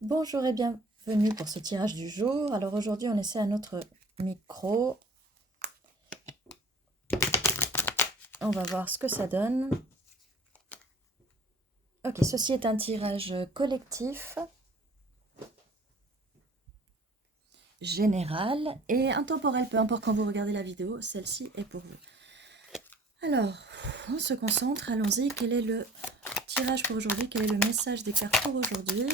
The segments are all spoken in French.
Bonjour et bienvenue pour ce tirage du jour. Alors aujourd'hui, on essaie un autre micro. On va voir ce que ça donne. Ok, ceci est un tirage collectif, général et intemporel. Peu importe quand vous regardez la vidéo, celle-ci est pour vous. Alors, on se concentre. Allons-y. Quel est le tirage pour aujourd'hui? Quel est le message des cartes pour aujourd'hui?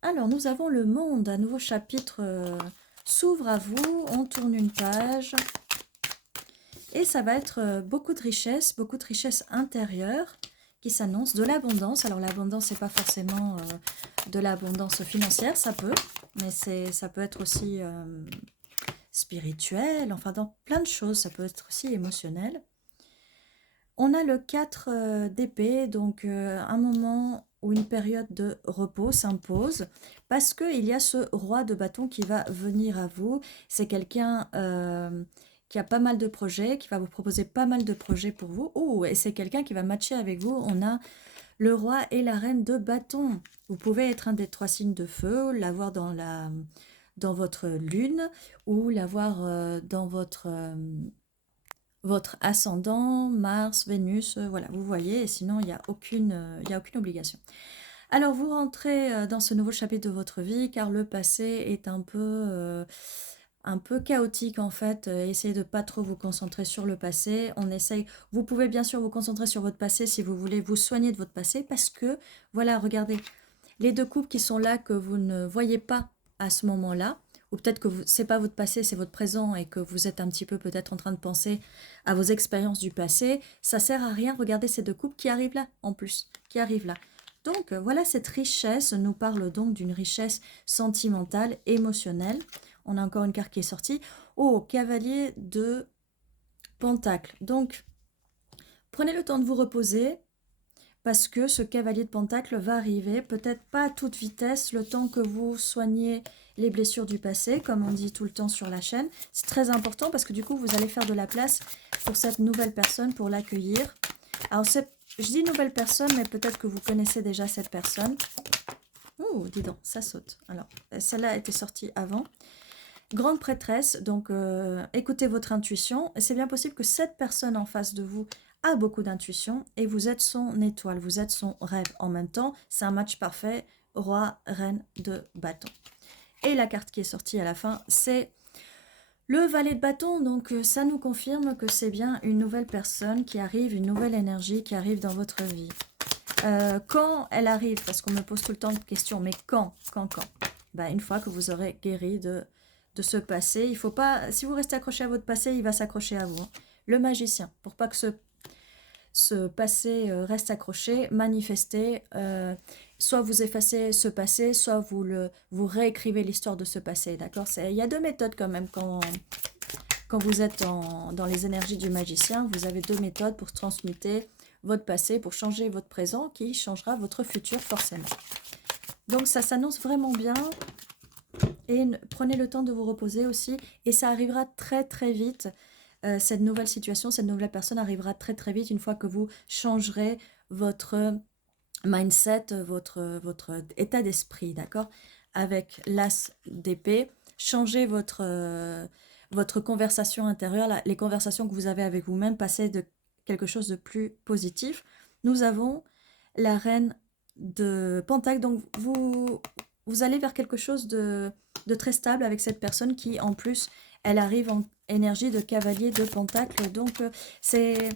Alors, nous avons le monde. Un nouveau chapitre s'ouvre à vous. On tourne une page. Et ça va être beaucoup de richesse intérieure qui s'annonce, de l'abondance. Alors l'abondance, c'est pas forcément de l'abondance financière, ça peut, mais ça peut être aussi spirituel, enfin dans plein de choses, ça peut être aussi émotionnel. On a le 4 d'épée, donc un moment où une période de repos s'impose, parce qu'il y a ce roi de bâton qui va venir à vous. C'est quelqu'un qui a pas mal de projets, qui va vous proposer pas mal de projets pour vous. Oh, et c'est quelqu'un qui va matcher avec vous. On a le roi et la reine de bâton. Vous pouvez être un des 3 signes de feu, l'avoir dans votre lune, ou l'avoir dans votre ascendant, Mars, Vénus, voilà, vous voyez, et sinon il n'y a aucune obligation. Alors vous rentrez dans ce nouveau chapitre de votre vie, car le passé est un peu chaotique en fait. Essayez de pas trop vous concentrer sur le passé. Vous pouvez bien sûr vous concentrer sur votre passé si vous voulez vous soigner de votre passé, parce que, voilà, regardez, les deux couples qui sont là que vous ne voyez pas à ce moment-là, ou peut-être que c'est pas votre passé, c'est votre présent et que vous êtes un petit peu peut-être en train de penser à vos expériences du passé, ça sert à rien. Regardez ces deux couples qui arrivent là, en plus, qui arrivent là. Donc voilà, cette richesse nous parle donc d'une richesse sentimentale, émotionnelle. On a encore une carte qui est sortie. Oh, cavalier de Pentacle. Donc, prenez le temps de vous reposer, parce que ce cavalier de Pentacle va arriver, peut-être pas à toute vitesse, le temps que vous soignez les blessures du passé, comme on dit tout le temps sur la chaîne. C'est très important parce que du coup, vous allez faire de la place pour cette nouvelle personne, pour l'accueillir. Alors, je dis nouvelle personne, mais peut-être que vous connaissez déjà cette personne. Oh, dis donc, ça saute. Alors, celle-là était sortie avant. Grande prêtresse, donc écoutez votre intuition. C'est bien possible que cette personne en face de vous a beaucoup d'intuition et vous êtes son étoile, vous êtes son rêve en même temps. C'est un match parfait, roi, reine de bâton. Et la carte qui est sortie à la fin, c'est le valet de bâton. Donc ça nous confirme que c'est bien une nouvelle personne qui arrive, une nouvelle énergie qui arrive dans votre vie. Quand elle arrive, parce qu'on me pose tout le temps de questions, mais quand ben, une fois que vous aurez guéri de ce passé, il faut pas, si vous restez accroché à votre passé, il va s'accrocher à vous. Hein. Le magicien, pour pas que ce passé reste accroché, manifestez, soit vous effacez ce passé, soit vous réécrivez l'histoire de ce passé, d'accord? Il y a deux méthodes quand même quand vous êtes dans les énergies du magicien, vous avez deux méthodes pour transmuter votre passé, pour changer votre présent, qui changera votre futur forcément. Donc ça s'annonce vraiment bien. Et prenez le temps de vous reposer aussi. Et ça arrivera très très vite. Cette nouvelle situation, cette nouvelle personne arrivera très très vite une fois que vous changerez votre mindset, votre état d'esprit, d'accord? Avec l'as d'épée, changez votre conversation intérieure, les conversations que vous avez avec vous-même, passez de quelque chose de plus positif. Nous avons la reine de Pentacle, donc vous allez vers quelque chose de très stable avec cette personne qui, en plus, elle arrive en énergie de cavalier de Pentacle. Donc, c'est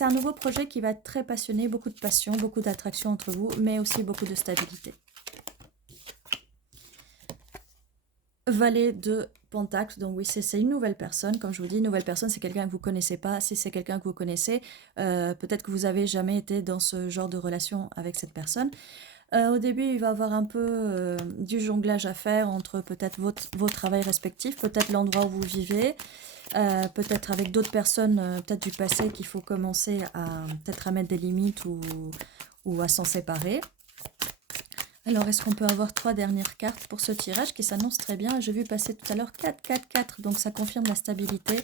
un nouveau projet qui va être très passionné, beaucoup de passion, beaucoup d'attraction entre vous, mais aussi beaucoup de stabilité. Valet de Pentacle, donc oui, c'est une nouvelle personne. Comme je vous dis, une nouvelle personne, c'est quelqu'un que vous ne connaissez pas. Si c'est quelqu'un que vous connaissez, peut-être que vous n'avez jamais été dans ce genre de relation avec cette personne. Au début, il va y avoir un peu du jonglage à faire entre peut-être vos travails respectifs, peut-être l'endroit où vous vivez, peut-être avec d'autres personnes, peut-être du passé, qu'il faut commencer peut-être à mettre des limites ou à s'en séparer. Alors, est-ce qu'on peut avoir 3 dernières cartes pour ce tirage qui s'annonce très bien? J'ai vu passer tout à l'heure 4, 4, 4, donc ça confirme la stabilité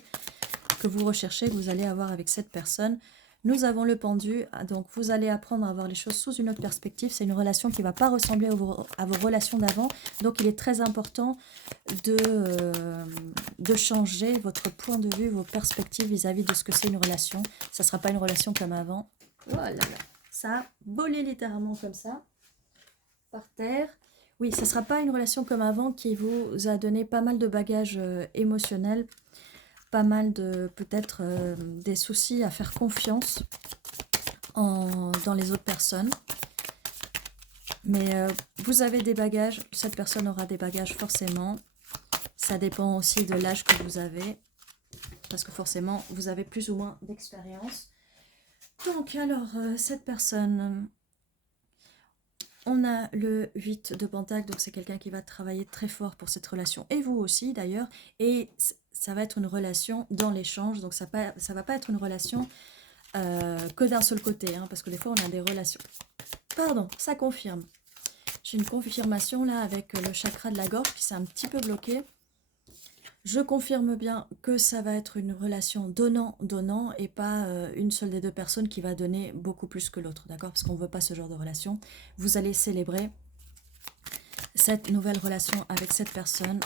que vous recherchez, que vous allez avoir avec cette personne. Nous avons le pendu, donc vous allez apprendre à voir les choses sous une autre perspective. C'est une relation qui ne va pas ressembler à vos relations d'avant. Donc il est très important de changer votre point de vue, vos perspectives vis-à-vis de ce que c'est une relation. Ça ne sera pas une relation comme avant. Voilà, ça a volé littéralement comme ça, par terre. Oui, ça ne sera pas une relation comme avant qui vous a donné pas mal de bagages émotionnels, pas mal de peut-être des soucis à faire confiance dans les autres personnes. Mais vous avez des bagages, cette personne aura des bagages forcément. Ça dépend aussi de l'âge que vous avez, parce que forcément, vous avez plus ou moins d'expérience. Donc, alors, cette personne, on a le 8 de Pentacle, donc c'est quelqu'un qui va travailler très fort pour cette relation, et vous aussi d'ailleurs, et ça va être une relation dans l'échange, donc ça va pas être une relation que d'un seul côté, hein, parce que des fois on a des relations... Pardon, ça confirme. J'ai une confirmation là avec le chakra de la gorge qui s'est un petit peu bloqué. Je confirme bien que ça va être une relation donnant-donnant et pas une seule des deux personnes qui va donner beaucoup plus que l'autre, d'accord? Parce qu'on ne veut pas ce genre de relation. Vous allez célébrer cette nouvelle relation avec cette personne.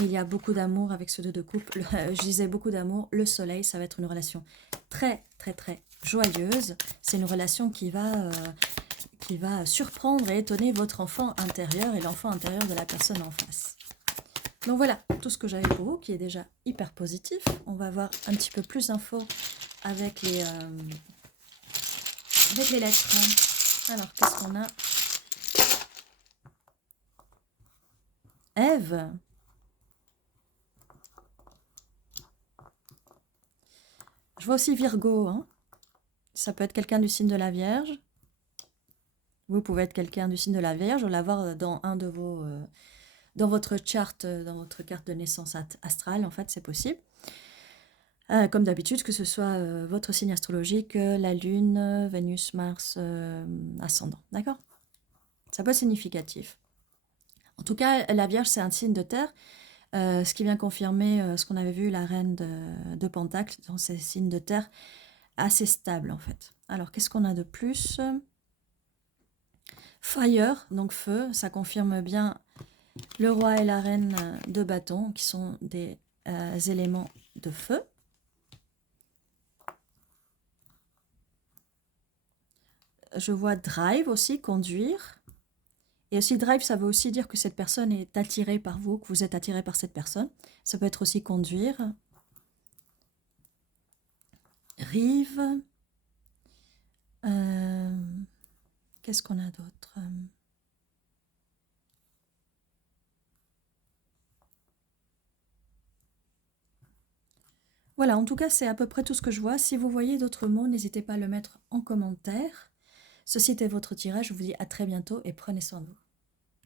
Et il y a beaucoup d'amour avec ce deux de couple. Je disais beaucoup d'amour. Le soleil, ça va être une relation très, très, très joyeuse. C'est une relation qui va surprendre et étonner votre enfant intérieur et l'enfant intérieur de la personne en face. Donc voilà, tout ce que j'avais pour vous, qui est déjà hyper positif. On va voir un petit peu plus d'infos avec les lettres. Alors, qu'est-ce qu'on a? Ève. Je vois aussi Virgo. Hein. Ça peut être quelqu'un du signe de la Vierge. Vous pouvez être quelqu'un du signe de la Vierge ou l'avoir dans un de vos... dans votre charte, dans votre carte de naissance astrale, en fait, c'est possible. Comme d'habitude, que ce soit votre signe astrologique, la Lune, Vénus, Mars, ascendant. D'accord? Ça peut être significatif. En tout cas, la Vierge, c'est un signe de terre, ce qui vient confirmer ce qu'on avait vu, la reine de Pentacle. Donc, c'est un signe de terre assez stable, en fait. Alors, qu'est-ce qu'on a de plus? Fire, donc feu, ça confirme bien le roi et la reine de bâton, qui sont des éléments de feu. Je vois drive aussi, conduire. Et aussi drive, ça veut aussi dire que cette personne est attirée par vous, que vous êtes attiré par cette personne. Ça peut être aussi conduire. Rive. Qu'est-ce qu'on a d'autre? Voilà, en tout cas, c'est à peu près tout ce que je vois. Si vous voyez d'autres mots, n'hésitez pas à le mettre en commentaire. Ceci était votre tirage. Je vous dis à très bientôt et prenez soin de vous.